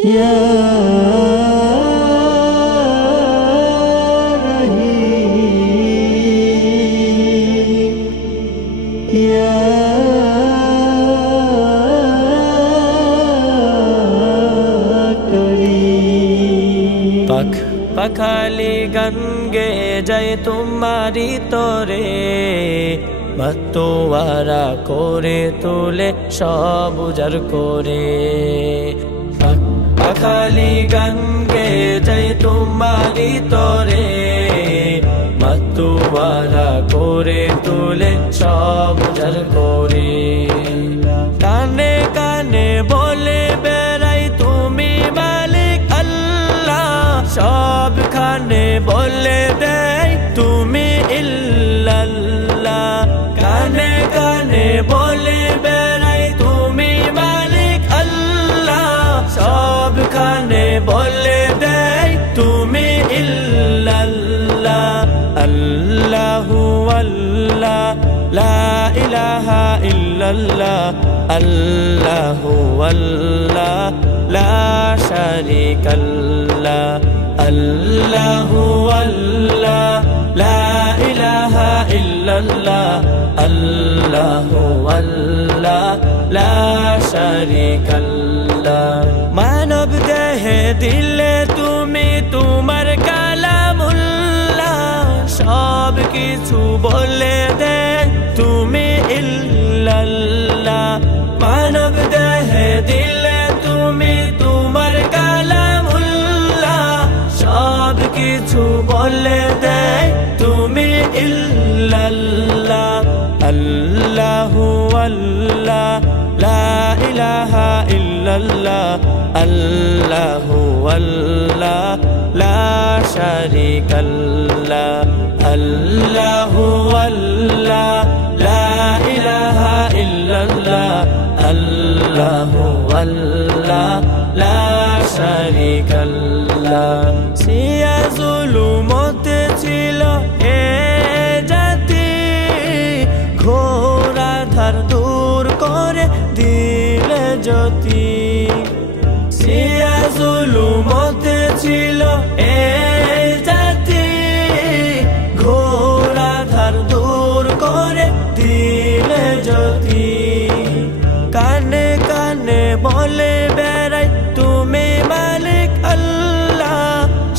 या रहीम या करीम। পাখালি গান গেয়ে যায় তোমারি তরে, মাতোয়ারা করে তোলে সব উজাড় করে। পাখালি গান গেয়ে যায় তোমারি তরে, মাতোয়ারা করে তোলে সব উজাড় করে। কানে কানে বলে বেড়াই তুমি মালিক আল্লাহ, সবখানে বলে দেয় তুমি ইল্লাল্লাহ। কানে কানে বলে বেড়াই তুমি মালিক আল্লাহ, সবখানে বলে দেয় তুমি ইল্লাল্লাহ। আল্লাহু আল্লাহ লা ইলাহা ইল্লাল্লাহ, আল্লাহু আল্লাহ লা শারীকা লাহ। আল্লাহু আল্লাহ লা ইলাহা ইল্লাল্লাহ, আল্লাহু আল্লাহ লা শারীকা লাহ। মানব দেহে দিলে তুমি তোমার কালামুল্লাহ, সব কিছু বলে দেয় তুমি ইল্লাল্লাহ। মানব দেহে দিলে তুমি তোমার কালামুল্লাহ, সব কিছু বলে দেয় তুমি ইল্লাল্লাহ। আল্লাহু আল্লাহ লা ইলাহা ইল্লাল্লাহ, আল্লাহু আল্লাহ লা শারীকা লাহ। আল্লাহু আল্লাহ লা ইলাহা ইল্লাল্লাহ, আল্লাহু আল্লাহ লা শারীকা লাহ। সিয়া জুলুমতে ছিল এ জাতি, ঘোর আঁধার দূর করে দিলে জ্যোতি। সিয়া জুলুমতে ছিল এ জাতি, ঘোর আঁধার দূর করে দিলে জ্যোতি। কানে কানে বলে বেড়াই তুমি মালিক আল্লাহ,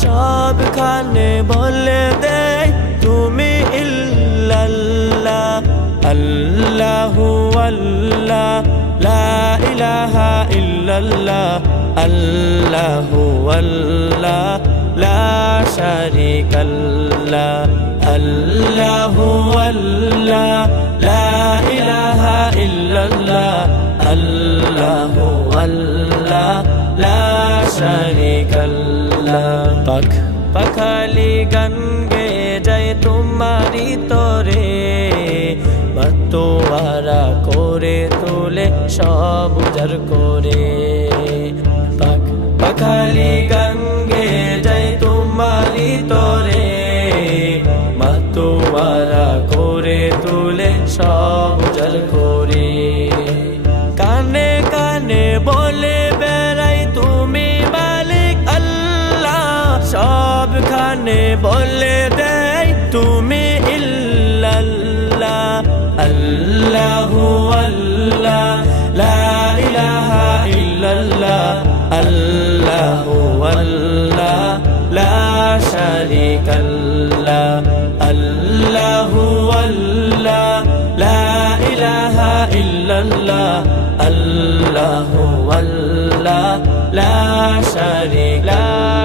সবখানে বলে দেয় তুমি ইল্লাল্লাহ। আল্লাহু আল্লাহ লা ইলাহা ইল্লাল্লাহ, আল্লাহু আল্লাহ লা শারীকা লাহ। আল্লাহু আল্লাহ লা ইলাহা ইল্লাল্লাহ, আল্লাহু আল্লাহ লা শারীকা লাহ। পাখালি গান গেয়ে যায় তোমারি তরে, মাতোয়ারা করে তোলে সব উজাড় করে। পাখালি গান গেয়ে যায় তোমারি তরে, মাতোয়ারা করে তোলে সব উজাড় করে। কানে কানে বলে বেড়াই তুমি মালিক আল্লাহ, সবখানে বলে দেয় তুমি ইল্লাল্লাহ। আল্লাহু আল্লাহ লা ইলাহা ইল্লাল্লাহ, আল্লাহু আল্লাহ লা শারীকা লাহ। আল্লাহু আল্লাহ লা ইলাহা ইল্লাল্লাহ, আল্লাহু আল্লাহ লা শারীকা লাহ।